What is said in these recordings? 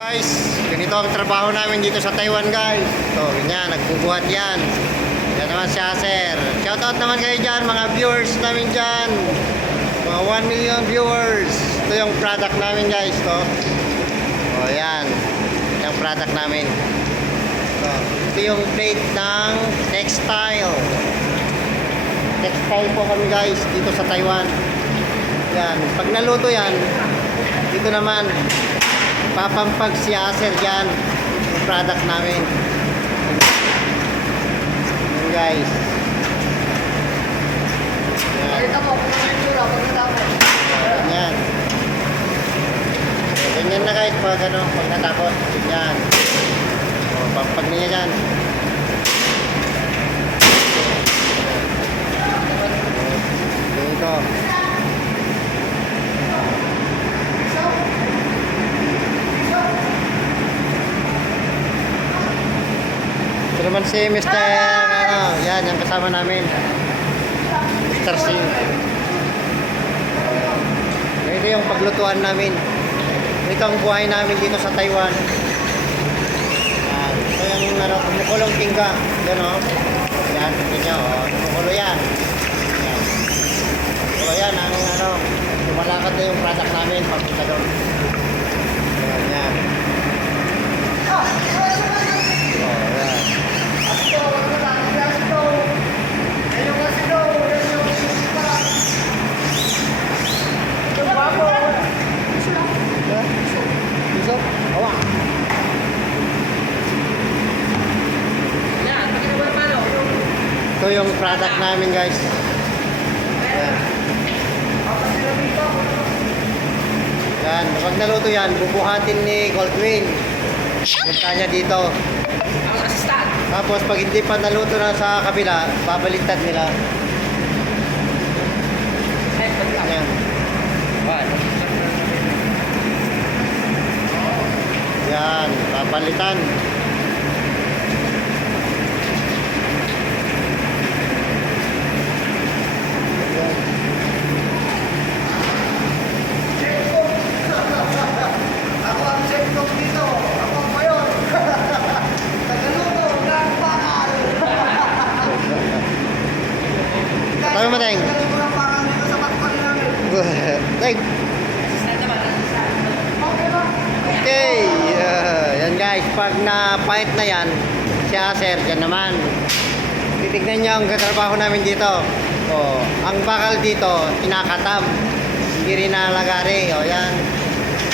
Guys, ganito ang trabaho namin dito sa Taiwan, guys. So, ganyan, nagbubuhat yan. Yan naman si Acer. Shoutout naman kayo dyan, mga viewers namin dyan. Mga 1 million viewers. Ito yung product namin, guys. O, yan. Yung product namin. So, ito yung plate ng textile. Textile po kami, guys, dito sa Taiwan. Yan. Pag naluto yan, dito naman, papampag si Acer dyan yung product namin. Yan, guys. Yan. Nakita mo kung ano yung tsura pag natapos. Ganyan. Ganyan na, guys, pag natapos. Ganyan. O, pampag niya dyan. Ganito. Ito naman si Mr. Yan, yung kasama namin. Mr. Singh. Ito yung paglutuan namin. Ito ang buhay namin dito sa Taiwan. Yan. Ito yung kumukulong tingga. Yan, o. Yan, tingnan nyo, o. Kumukulo yan. Yan. So, yan, lumalakad na yung product namin pagpunta doon. Yan, yan. Oh, yan. Ito yung product namin, guys. Yan. Yan. Pag naluto yan, bubuhatin ni Goldwyn. Punta niya dito. Tapos pag hindi pa naluto na sa kabila, babaliktad nila. Yan. Yan. Papalitan. Ako ang chef cook dito. Ako ang mayor. Tagaluto ng bakal. Tayo mo, Teng. Tagaluto ng bakal dito sa bakal namin. Teng. Okay. Yan, guys. Pag na-fight na yan, si Acer, yan naman. Titignan niyo ang katrabaho namin dito. O, ang bakal dito, kinakatam. Hindi rin nalagari. O, yan.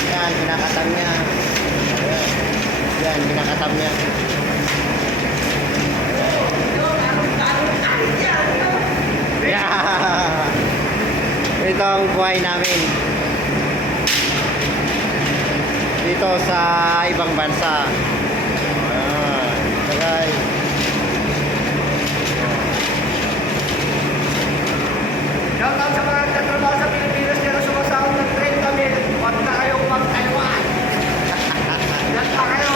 Yan, kinakatam niya. Yan, kinakatam niya. Yeah. Ito ang buhay namin dito sa ibang bansa. Guys. Shout out sa mga nagtatrabaho sa Pilipinas dyan na sumasahod ng 30,000. Huwag na kayong mag-Taiwan. Yan na kayo.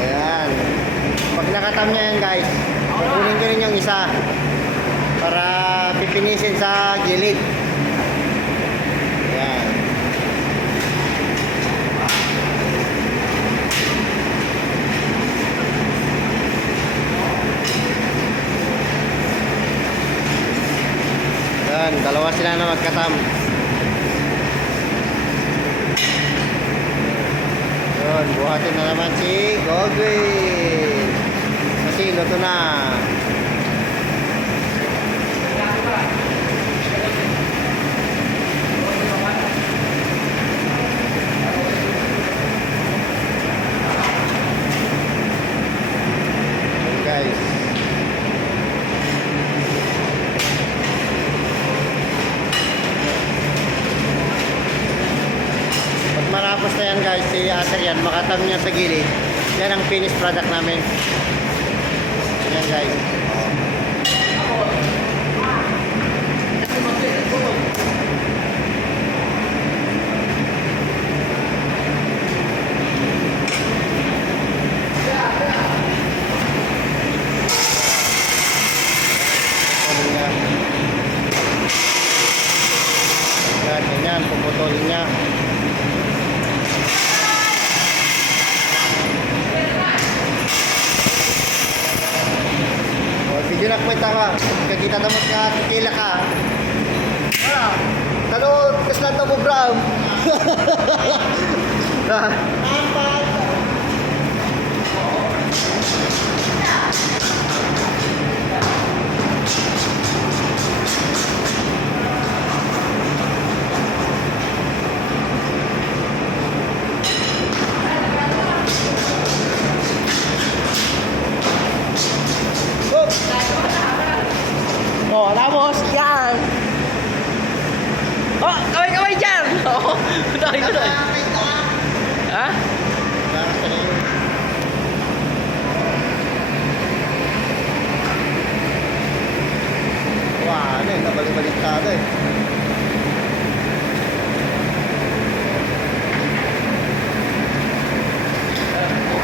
Ayan. Pag nakatam niya yan, guys, kukunin ko rin yung isa para pipinisin sa gilid. Ayan. Ayan, dalawa sila na magkatam. Yun, buhatin na naman si Goldwyn. Kasi luto na. Yun, guys. Pag marapos na yan, guys, si Acer yan, makatam niya sa gilid. Yan ang finished product namin. Yan, guys. Yan. putol niya. O, video na kwenta ka. Kagita damot nga, kikila ka. Wala. Talo, kas lang ito mo, Bram. Oh, tapos, yan. Oh, kaway-kaway dyan. Oh, kaway-kaway. Ha?